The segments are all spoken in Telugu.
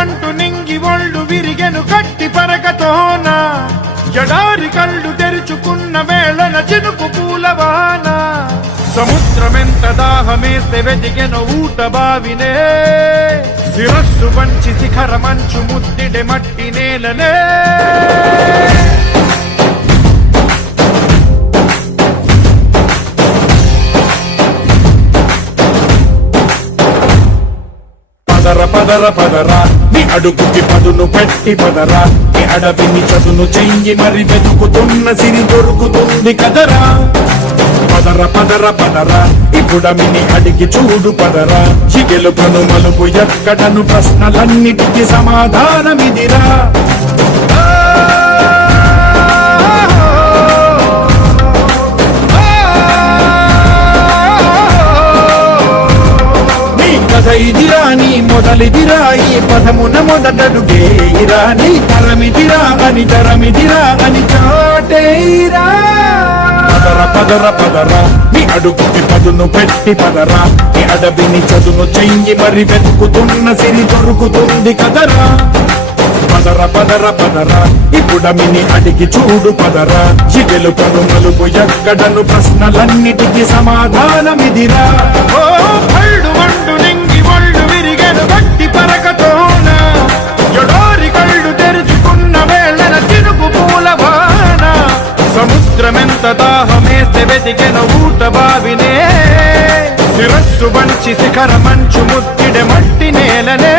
మంటు నింగి ఒళ్ళు విరిగెను గట్టి పరకతోన జడారి కళ్ళు తెరుచుకున్న వేళన చినుకు పూలవాన సముద్రమెంత దాహమేస్తే వెతికెను ఊట బావినే శిరస్సు వంచి శిఖర మంచు ముద్దిడె మట్టి నేలనే పదర పదర పదరా నీ అడుగుకి పదును పెట్టి పదరా నీ అడవిని చదును చెయ్యి మరి వెతుకుతున్న సిరి దొరుకుతుంది కదరా పదర పదర పదరా ఇప్పుడమిని అడిగి చూడు పదరా ఈ గెలుపను మలుపు ఎక్కడను ప్రశ్నలన్నిటికీ సమాధానమిదిరా ఇదిరా నీ మొదలిదిరా ఈ పదమున మొదటడుగేయిరా నీ తరమిదిరా అని తరమిదిరా అని చాటేయిరా పదర పదర పదరా నీ అడుగుకి పదును పెట్టి పదరా నీ అడవిని చదును చెయ్యి మరి వెతుకుతున్న సిరి దొరుకుతుంది కదరా పదర పదర పదరా ఇప్పుడమిని అడిగి చూడు పదరా ఈ గెలుపను మలుపు ఎక్కడను ప్రశ్నలన్నిటికీ సమాధానమిదిరా ఓ భళ్ళు మండు నింగి ఒళ్ళు విరిగెను గట్టి పరకతోన జడారి కళ్ళు తెరుచుకున్న వేళన చినుకు పూలవాన సముద్రమెంత దాహమేస్తే వెతికెను ఊట బావినే శిరస్సు వంచి శిఖర మంచు ముద్దిడె మట్టి నేలనే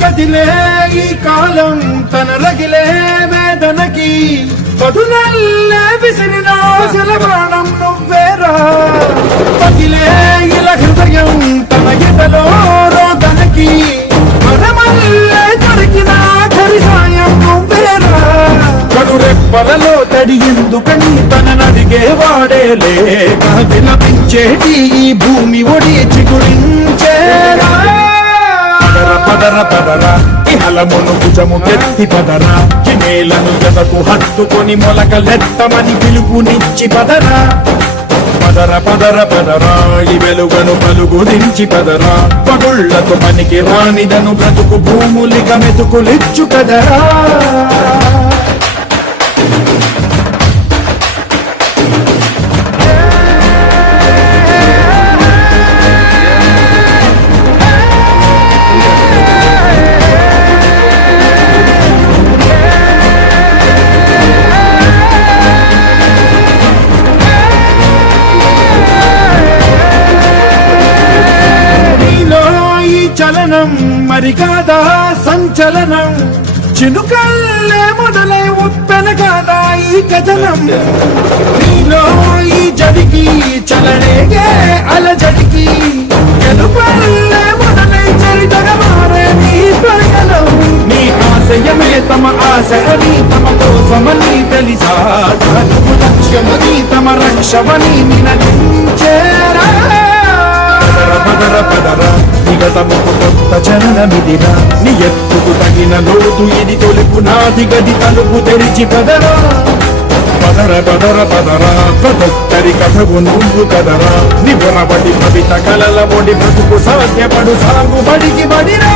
కదిలే ఈ కాలం తన రగిలే వేదనకి పదునల్లే విసిరిన శిలబాణం నువ్వేరా పగిలే ఇలా హృదయం తన ఎదలో రోదనకి మనమల్లే దొరికిన ఖరి సాయం నువ్వేరా కడురెప్పలలో తడి ఎందుకని తననడిగే వాడేలే విలపించేటి ఈ భూమి ఒడి చిగురించేరా పదర పదరా ఇహలమును భుజము ఎత్తి పదరా ఈ నేలను జతకు హత్తుకొని మొలకలెత్తమని పిలుపునిచ్చి పదరా పదర పదర పదరా ఈ వెలుగను పలుగురించి పదరా పగుళ్లకు పనికి రానిదను బ్రతుకు భూములిక మెతుకులిచ్చు కదరా చలనం మరి కాదా సంచలనం చినుకల్లే మొదలై ఉప్పెన కాదా ఈ కథనం నీలో ఈ జడికి చలనేగే అలజడికి గెలుపల్లే మొదలై చరితగా మారే నీ ప్రయాణం నీ ఆశయమే తమ ఆశయని తమ కోసమని తెలిసా తగు లక్ష్యమని తమ రక్షమని నినదించేరా పదర పదర నిగతముకు కొత్త జననమిదిరా నీ ఎత్తుకు తగిన లోతు ఇది తొలుపు నాది గది తలుపు తెరిచి పదరా పదర పదర పదరా ప్రతొక్కరి కథకు నువ్వు కదరా నిబురబడి కవిత కలల బొడి బ్రతుకు సాధ్యపడు సాగు బడికి బడిరా